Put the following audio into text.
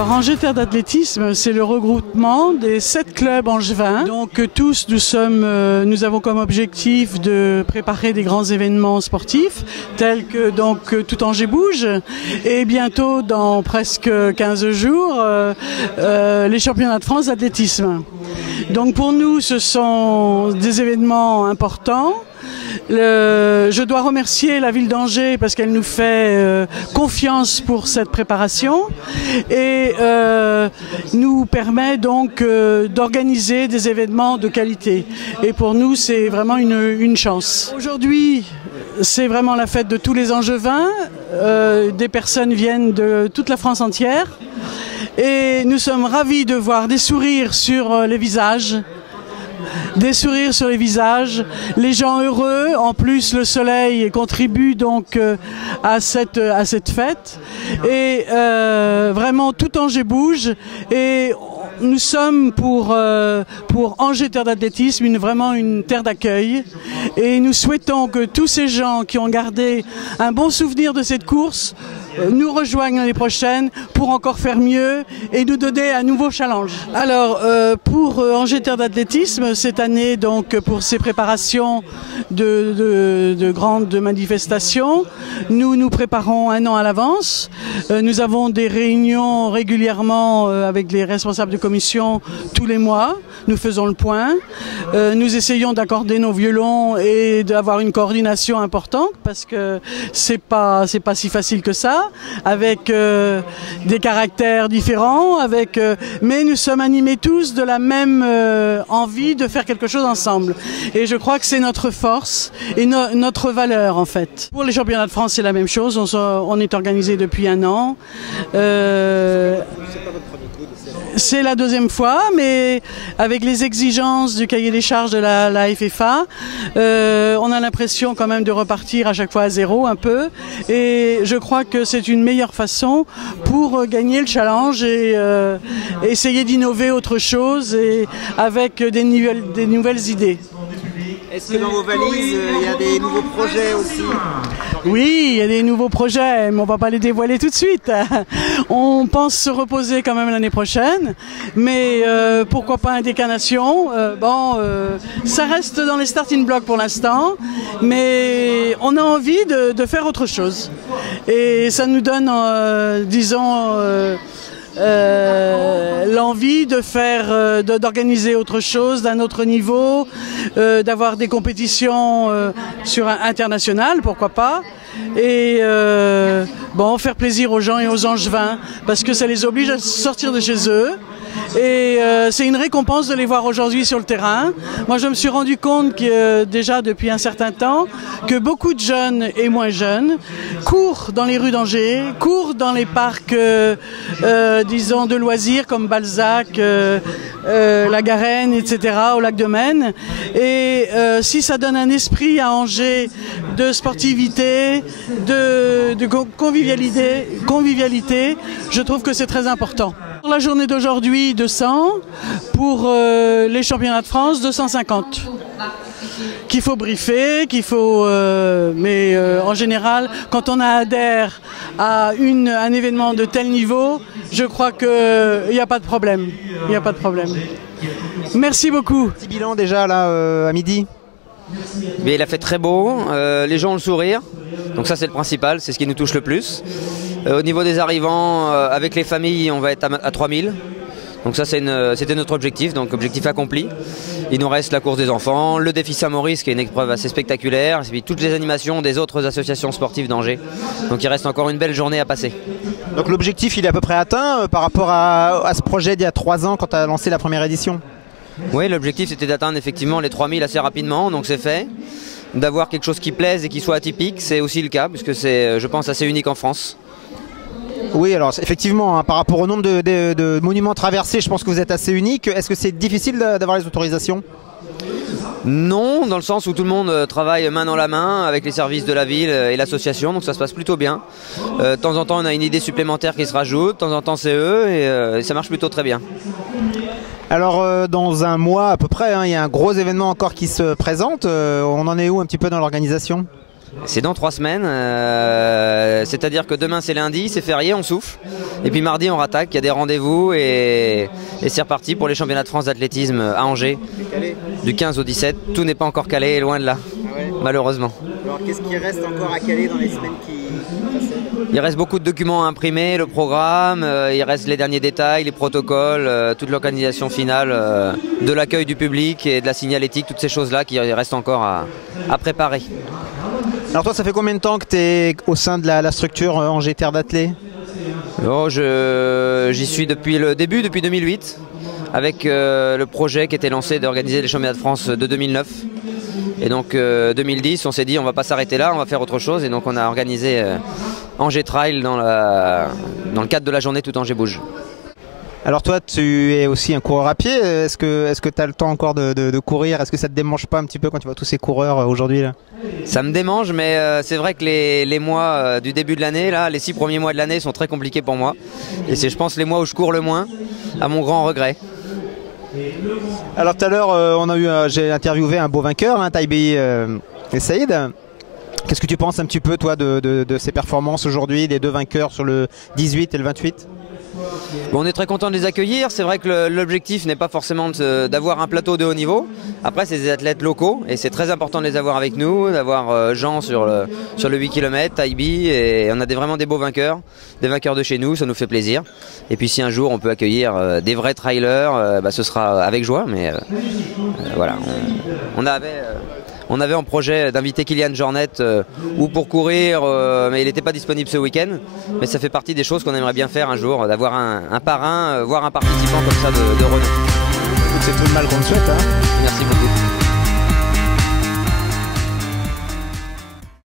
Alors Angers Terre d'Athlétisme, c'est le regroupement des 7 clubs angevins. Donc tous nous avons comme objectif de préparer des grands événements sportifs tels que Tout Angers bouge et bientôt dans presque 15 jours les championnats de France d'athlétisme. Donc pour nous ce sont des événements importants. Je dois remercier la ville d'Angers parce qu'elle nous fait confiance pour cette préparation et nous permet donc d'organiser des événements de qualité. Et pour nous, c'est vraiment une chance. Aujourd'hui, c'est vraiment la fête de tous les Angevins. Des personnes viennent de toute la France entière et nous sommes ravis de voir des sourires sur les visages. Des sourires sur les visages, les gens heureux. En plus, le soleil contribue donc à cette fête. Et vraiment, tout Angers bouge. Et nous sommes pour Angers Terre d'Athlétisme vraiment une terre d'accueil. Et nous souhaitons que tous ces gens qui ont gardé un bon souvenir de cette course nous rejoignent l'année prochaine pour encore faire mieux et nous donner un nouveau challenge. Alors pour Angers Terre d'Athlétisme, cette année donc pour ces préparations de grandes manifestations, nous nous préparons un an à l'avance. Nous avons des réunions régulièrement avec les responsables de commission tous les mois. Nous faisons le point. Nous essayons d'accorder nos violons et d'avoir une coordination importante parce que c'est pas si facile que ça, avec des caractères différents, mais nous sommes animés tous de la même envie de faire quelque chose ensemble. Et je crois que c'est notre force et notre valeur en fait. Pour les championnats de France, c'est la même chose. On est organisé depuis un an. C'est la deuxième fois, mais avec les exigences du cahier des charges de la FFA, on a l'impression quand même de repartir à chaque fois à zéro un peu. Et je crois que c'est une meilleure façon pour gagner le challenge et essayer d'innover autre chose et avec des nouvelles idées. Est-ce que dans vos valises, il y a des nouveaux projets aussi? Oui, il y a des nouveaux projets, mais on ne va pas les dévoiler tout de suite. On pense se reposer quand même l'année prochaine, mais pourquoi pas une décanation. Ça reste dans les starting blocks pour l'instant, mais on a envie de faire autre chose. Et ça nous donne, l'envie d'organiser autre chose d'un autre niveau, d'avoir des compétitions internationales, pourquoi pas, et faire plaisir aux gens et aux Angevins parce que ça les oblige à sortir de chez eux. Et c'est une récompense de les voir aujourd'hui sur le terrain. Moi, je me suis rendu compte que déjà depuis un certain temps, que beaucoup de jeunes et moins jeunes courent dans les rues d'Angers, courent dans les parcs, de loisirs comme Balzac, la Garenne, etc., au lac de Maine. Et si ça donne un esprit à Angers de sportivité, de convivialité, je trouve que c'est très important. Pour la journée d'aujourd'hui, 200. Pour les championnats de France, 250. Qu'il faut briefer, mais en général, quand on adhère à un événement de tel niveau, je crois qu'il n'y a pas de problème. Il n'y a pas de problème. Merci beaucoup. Petit bilan déjà là à midi. Mais il a fait très beau, les gens ont le sourire, donc ça c'est le principal, c'est ce qui nous touche le plus. Au niveau des arrivants, avec les familles, on va être à 3000. Donc ça c'était notre objectif, donc objectif accompli. Il nous reste la course des enfants, le défi Saint-Maurice qui est une épreuve assez spectaculaire, et puis toutes les animations des autres associations sportives d'Angers. Donc il reste encore une belle journée à passer. Donc l'objectif il est à peu près atteint par rapport à ce projet d'il y a 3 ans quand tu as lancé la première édition? Oui, l'objectif c'était d'atteindre effectivement les 3000 assez rapidement, donc c'est fait. D'avoir quelque chose qui plaise et qui soit atypique, c'est aussi le cas, puisque c'est, je pense, assez unique en France. Oui, alors effectivement, par rapport au nombre de monuments traversés, je pense que vous êtes assez unique. Est-ce que c'est difficile d'avoir les autorisations? Non, dans le sens où tout le monde travaille main dans la main avec les services de la ville et l'association, donc ça se passe plutôt bien. De temps en temps, on a une idée supplémentaire qui se rajoute, de temps en temps c'est eux, et ça marche plutôt très bien. Alors dans un mois à peu près, il y a un gros événement encore qui se présente. On en est où un petit peu dans l'organisation ? C'est dans 3 semaines, c'est-à-dire que demain c'est lundi, c'est férié, on souffle. Et puis mardi on rattaque, il y a des rendez-vous et c'est reparti pour les championnats de France d'athlétisme à Angers. Du 15 au 17, tout n'est pas encore calé, loin de là, malheureusement. Alors qu'est-ce qui reste encore à caler dans les semaines qui précèdent? Il reste beaucoup de documents à imprimer, le programme, il reste les derniers détails, les protocoles, toute l'organisation finale de l'accueil du public et de la signalétique, toutes ces choses-là qui restent encore à préparer. Alors toi, ça fait combien de temps que tu es au sein de la structure Angers Terre d'Athlé? J'y suis depuis le début, depuis 2008, avec le projet qui était lancé d'organiser les championnats de France de 2009. Et donc 2010, on s'est dit on va pas s'arrêter là, on va faire autre chose. Et donc on a organisé Angers Trail dans le cadre de la journée Tout Angers Bouge. Alors toi, tu es aussi un coureur à pied. Est-ce que tu as le temps encore de courir? Est-ce que ça te démange pas un petit peu quand tu vois tous ces coureurs aujourd'hui là? Ça me démange, mais c'est vrai que les mois du début de l'année, là, les 6 premiers mois de l'année sont très compliqués pour moi. Et c'est, je pense, les mois où je cours le moins, à mon grand regret. Alors tout à l'heure, j'ai interviewé un beau vainqueur, hein, Taibi et Saïd. Qu'est-ce que tu penses un petit peu, toi, de ces performances aujourd'hui, des 2 vainqueurs sur le 18 et le 28? Bon, on est très content de les accueillir. C'est vrai que l'objectif n'est pas forcément d'avoir un plateau de haut niveau. Après, c'est des athlètes locaux et c'est très important de les avoir avec nous, d'avoir Jean sur le 8 km, Taibi, et on a vraiment des beaux vainqueurs, des vainqueurs de chez nous, ça nous fait plaisir. Et puis si un jour on peut accueillir des vrais trailers, ce sera avec joie. Mais voilà, on avait en projet d'inviter Kylian Jornet ou pour courir, mais il n'était pas disponible ce week-end. Mais ça fait partie des choses qu'on aimerait bien faire un jour, d'avoir un parrain, voire un participant comme ça de renom. C'est tout le mal qu'on te souhaite. Hein. Merci beaucoup.